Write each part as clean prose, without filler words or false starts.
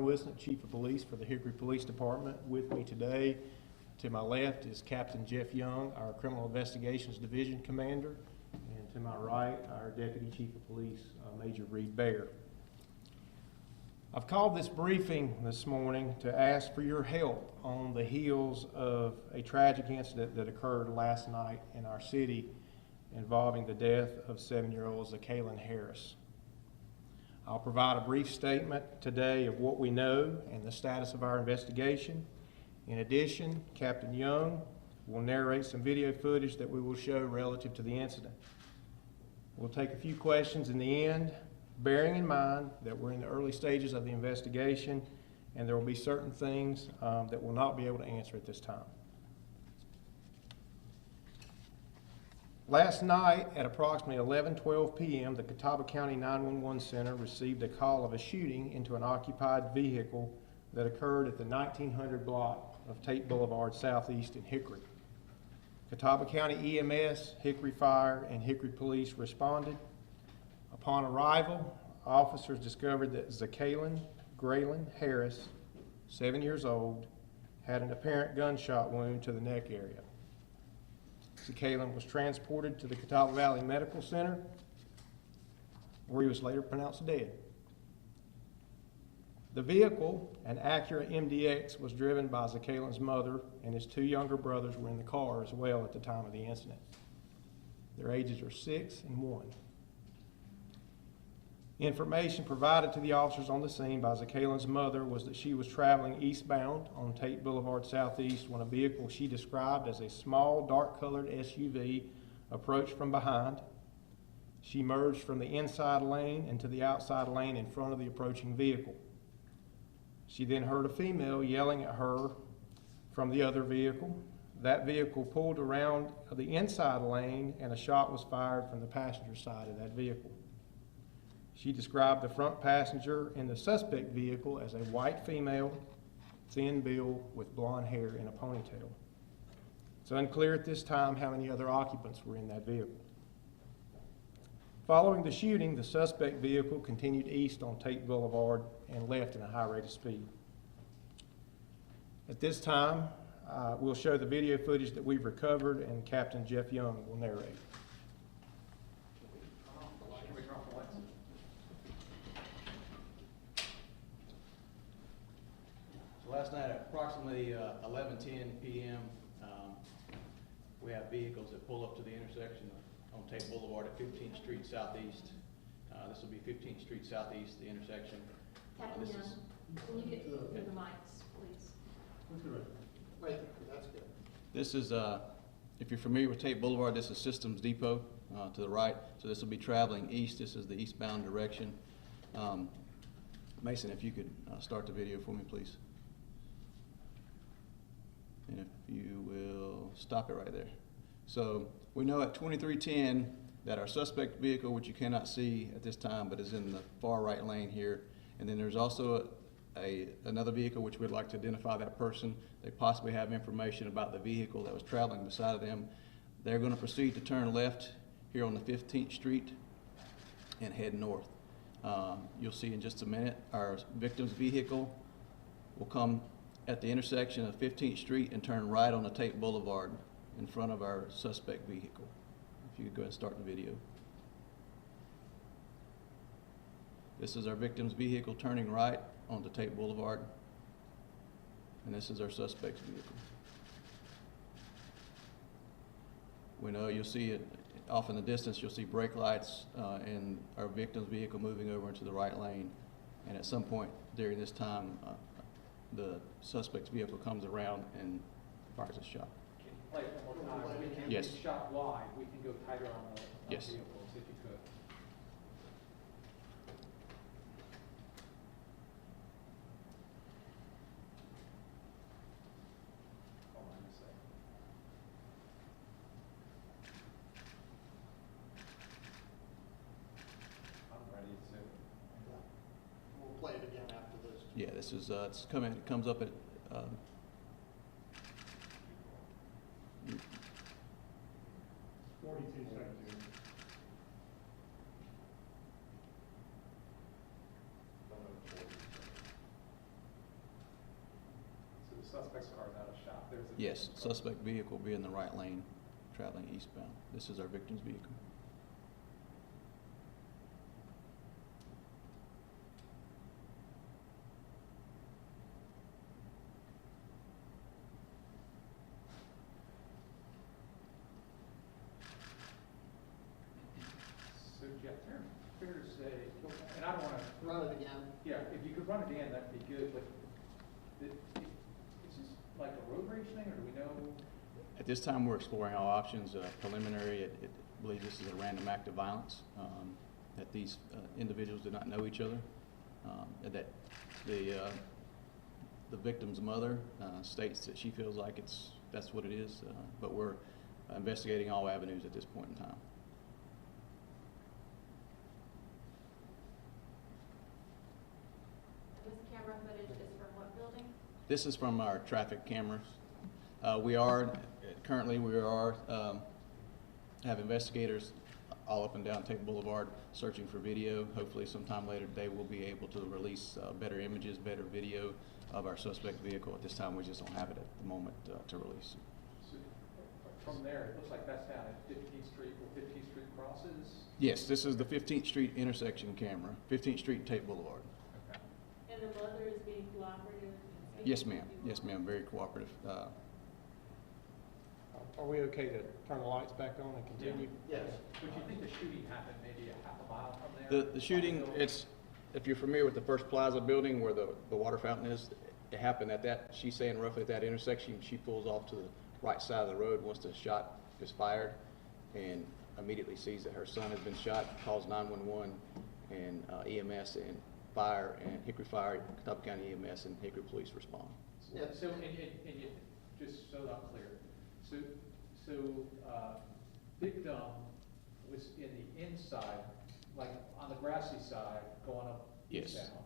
Wilson, Chief of Police for the Hickory Police Department. With me today, to my left, is Captain Jeff Young, our Criminal Investigations Division Commander, and to my right, our Deputy Chief of Police, Major Reed Baer. I've called this briefing this morning to ask for your help on the heels of a tragic incident that occurred last night in our city involving the death of 7-year-old Zakalyn Harris. I'll provide a brief statement today of what we know and the status of our investigation. In addition, Captain Young will narrate some video footage that we will show relative to the incident. We'll take a few questions in the end, bearing in mind that we're in the early stages of the investigation and there will be certain things that we'll not be able to answer at this time. Last night at approximately 11:12 p.m., the Catawba County 911 Center received a call of a shooting into an occupied vehicle that occurred at the 1900 block of Tate Boulevard Southeast in Hickory. Catawba County EMS, Hickory Fire, and Hickory Police responded. Upon arrival, officers discovered that Zakalyn Graylin Harris, 7 years old, had an apparent gunshot wound to the neck area. Zakalyn was transported to the Catawba Valley Medical Center, where he was later pronounced dead. The vehicle, an Acura MDX, was driven by Zakalyn's mother, and his 2 younger brothers were in the car as well at the time of the incident. Their ages are 6 and 1. Information provided to the officers on the scene by Zakalyn's mother was that she was traveling eastbound on Tate Boulevard Southeast when a vehicle she described as a small, dark-colored SUV approached from behind. She merged from the inside lane into the outside lane in front of the approaching vehicle. She then heard a female yelling at her from the other vehicle. That vehicle pulled around the inside lane and a shot was fired from the passenger side of that vehicle. She described the front passenger in the suspect vehicle as a white female, thin build with blonde hair and a ponytail. It's unclear at this time how many other occupants were in that vehicle. Following the shooting, the suspect vehicle continued east on Tate Boulevard and left in a high rate of speed. At this time, we'll show the video footage that we've recovered and Captain Jeff Young will narrate. Last night at approximately 11:10 p.m., we have vehicles that pull up to the intersection on Tate Boulevard at 15th Street Southeast. This will be 15th Street Southeast, the intersection. Captain Young, can you get to the mics, please? Wait, that's good. This is, if you're familiar with Tate Boulevard, this is Systems Depot to the right. So this will be traveling east. This is the eastbound direction. Mason, if you could start the video for me, please. And if you will stop it right there. So we know at 2310 that our suspect vehicle, which you cannot see at this time, but is in the far right lane here. And then there's also another vehicle which we'd like to identify that person. They possibly have information about the vehicle that was traveling beside of them. They're going to proceed to turn left here on the 15th Street and head north. You'll see in just a minute our victim's vehicle will come at the intersection of 15th Street and turn right on the Tate Boulevard in front of our suspect vehicle. If you could go ahead and start the video. This is our victim's vehicle turning right onto Tate Boulevard, and this is our suspect's vehicle. We know you'll see it off in the distance, you'll see brake lights and our victim's vehicle moving over into the right lane, and at some point during this time the suspect's vehicle comes around and fires a shot. Can you play it one more time? We can Yes. be shot wide. We can go tighter on the Yes. vehicles if you could. Hold on a second. I'm ready to. We'll play it again after this. Yeah, this is it's coming. It comes up at 42 seconds. suspect's car's out of shot. There's a. Yes, suspect vehicle will be in the right lane, traveling eastbound. This is our victim's vehicle. So Jeff, there's a, and I don't wanna, Run it again. yeah, if you could run it again, that'd be good, but is this like a road rage thing, or do we know? At this time, we're exploring all options. Preliminary, I believe this is a random act of violence, that these individuals do not know each other, and that the victim's mother states that she feels like that's what it is, but we're investigating all avenues at this point in time. This camera footage is from what building? This is from our traffic cameras. Currently we have investigators all up and down Tate Boulevard searching for video. Hopefully sometime later today we'll be able to release better images, better video of our suspect vehicle. At this time we just don't have it at the moment to release. So from there, it looks like that's down at 15th Street, where 15th Street crosses. Yes, this is the 15th Street intersection camera, 15th Street and Tate Boulevard. Okay. And the mother is being cooperative? and Yes, saying ma'am. what you Yes, want? ma'am. Very cooperative. Are we okay to turn the lights back on and continue? Yes. Would you think the shooting happened maybe a half a mile from there? The shooting, if you're familiar with the First Plaza building where the water fountain is, it happened at that, she's saying roughly at that intersection. She pulls off to the right side of the road once the shot is fired and immediately sees that her son has been shot, calls 911 and EMS and fire and Hickory Fire, Catawba County EMS and Hickory Police respond. So, and you, just so I'm clear, so, victim was in the inside, like on the grassy side, going up Yes. eastbound.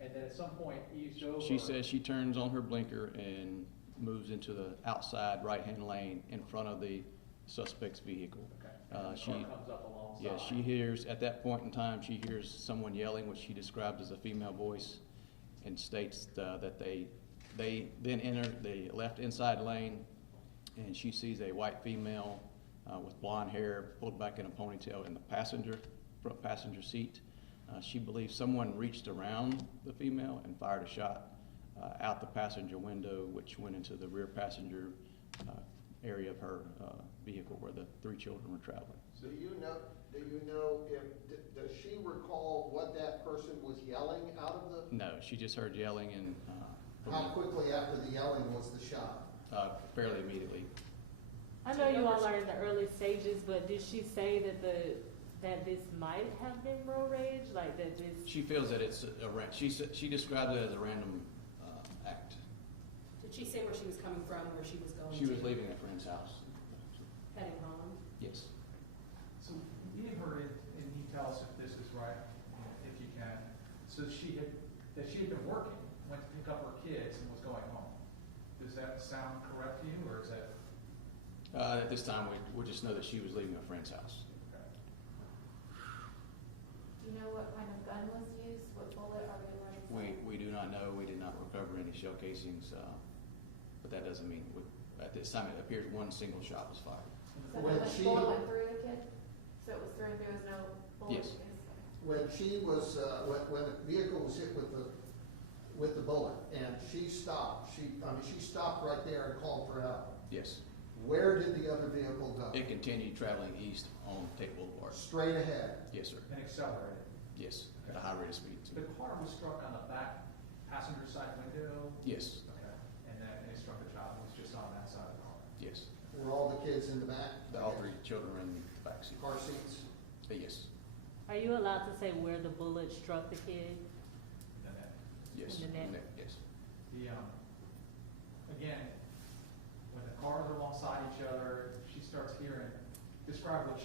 And then at some point eased over. She says she turns on her blinker and moves into the outside right-hand lane in front of the suspect's vehicle. Okay, and then the she- car comes up alongside. Yeah, she hears, at that point in time, she hears someone yelling, which she described as a female voice, and states that they then enter the left inside lane, and she sees a white female with blonde hair pulled back in a ponytail in the front passenger seat. She believes someone reached around the female and fired a shot out the passenger window, which went into the rear passenger area of her vehicle where the 3 children were traveling. Do you know does she recall what that person was yelling out of the? No, she just heard yelling and How quickly after the yelling was the shot? fairly immediately. I know you all are in the early stages, but did she say that that this might have been road rage, like that this? She feels that it's she described it as a random act. Did she say where she was coming from, where she was going to? She was leaving a friend's house. Heading home? Yes. So meeting her and you tell us if this is right, if you can. So she had been working, went to pick up her kids and was going home. Does that sound correct to you, or is that? At this time, we just know that she was leaving a friend's house. Okay. Do you know what kind of gun was used? What bullet are we running? We do not know. We did not recover any shell casings, but that doesn't mean, at this time, it appears one single shot was fired. So When the she- bullet went through the kid? So it was through and there was no bullet? Yes. When she was, when the vehicle was hit with the bullet and she stopped, she stopped right there and called for help. Yes. Where did the other vehicle go? It continued traveling east on Tate Boulevard. Straight ahead. Yes, sir. And accelerated. Yes, at a high rate of speed. The car was struck on the back passenger side window. Yes, Okay. And then it struck the child, it was just on that side of the car. yes. Were all the kids in the back? All 3 children were in the backseat. Car seats? Yes, Are you allowed to say where the bullet struck the kid? And then yes. In the neck. Yes. the, again, when the cars are alongside each other, she starts hearing, describe what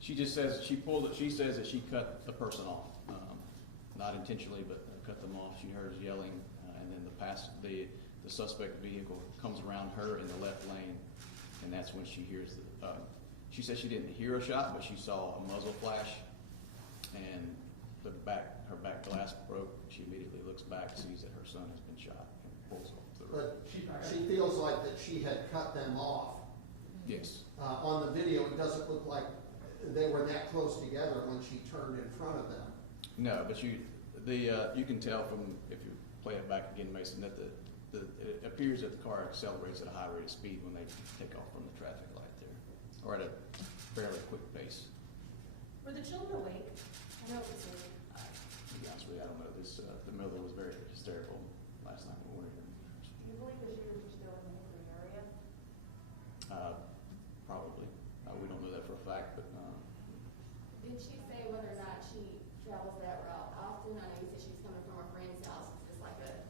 She just says, she says that she cut the person off, not intentionally, but cut them off. She hears yelling, and then the suspect vehicle comes around her in the left lane, and that's when she hears she says she didn't hear a shot, but she saw a muzzle flash, and her back glass broke. She immediately looks back, sees that her son has been shot, and pulls off. but Chief, I got- she feels like that she had cut them off. Yes. On the video, it doesn't look like they were that close together when she turned in front of them. No, but you can tell from, if you play it back again, Mason, that it appears that the car accelerates at a high rate of speed when they take off from the traffic light there, or at a fairly quick pace. Were the children awake? I know it was early. To be honest with you, I don't know. The mother was very hysterical last night when we were here. Do you believe that she was just still in the Hickory area? Probably. We don't know that for a fact, but, Did she say whether or not she travels that route often? I know you said she was coming from her friend's house. Is this like a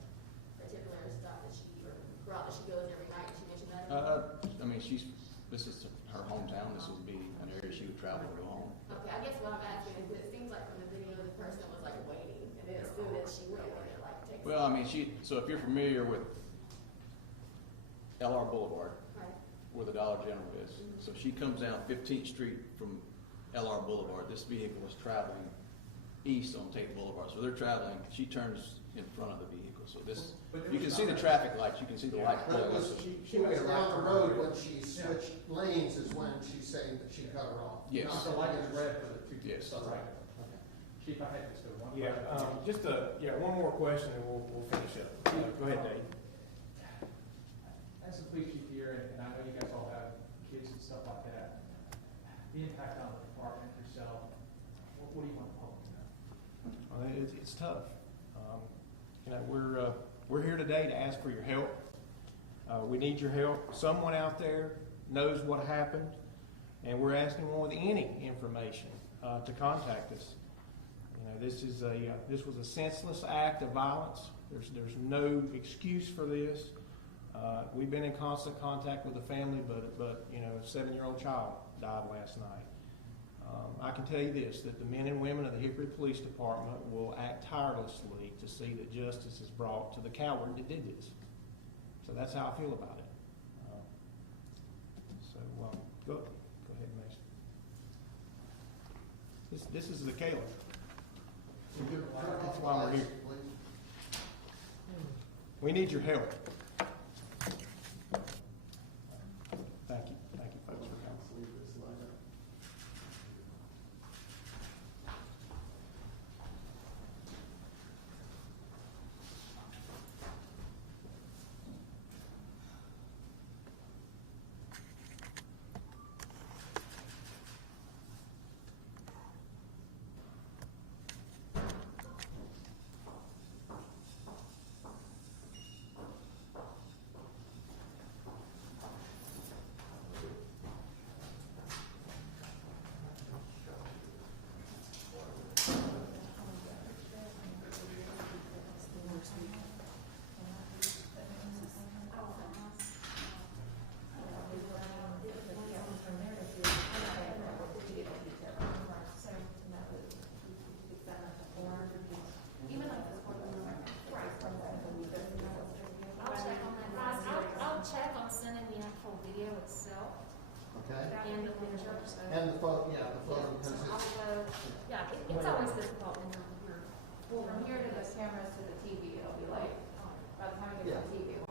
particular stop that she, or route that she goes every night? Did she mention that? I mean, this is her hometown. This would be an area she would travel to go home. Okay, I guess what I'm asking is, it seems like from the video, the person was like waiting, and then as soon as she went, it like takes. Well, I mean, so if you're familiar with LR Boulevard, Right. where the Dollar General is, so she comes down 15th Street from LR Boulevard. This vehicle is traveling east on Tate Boulevard. So they're traveling, she turns in front of the vehicle. So this, you can see the traffic lights, you can see the lights But it blowing. was, So she was down the road when she switched lanes is when she's saying that she cut her off. Yes. Not The light is red for the two. Yes. That's right. Chief, I had just one. Yeah, just one more question and we'll finish up. Go ahead, Dave. As a police chief here, and I know you guys all have kids and stuff like that, the impact on the department, yourself, what do you want the public to know? Well, it's tough. We're here today to ask for your help. We need your help. Someone out there knows what happened, and we're asking them with any information to contact us. This was a senseless act of violence. There's no excuse for this. We've been in constant contact with the family, but a 7-year-old child died last night. I can tell you this, that the men and women of the Hickory Police Department will act tirelessly to see that justice is brought to the coward that did this. So that's how I feel about it. Go ahead, Mason. This is the Caleb. That's why we're here. We need your help. Thank you folks for coming. Even like this one, I'll check on that. I'll check on sending the actual video itself Okay? and the picture, so. And the photo, the photo, So because I'll go, yeah, it's always difficult when you're. Well, from here to the cameras to the TV, it'll be like, by the time we get to the TV, it